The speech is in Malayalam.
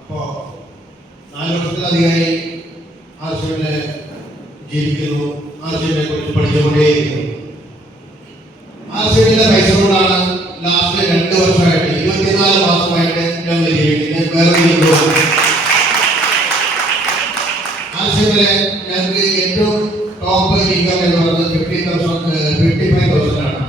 അപ്പോ 4 വർഷത്തിലധികമായി ആർസിയുടെ ജീവിക്കുന്നു. ആർസിയെ കുറിച്ച് പഠിച്ചുകൊണ്ടേയിരിക്കുന്നു. ആർസിയുടെ പൈസ കൊണ്ടാണ് ലാസ്റ്റ് 2 വർഷമായിട്ട് 24 മാസമായിട്ട് ഞങ്ങൾ ജീവിക്കുന്നത്. വേറെ ആർസിയിലെ ഞങ്ങൾക്ക് ഏറ്റവും ടോപ്പ് ഇൻകം എന്ന് പറയുന്നത് 55,000 ആണ്.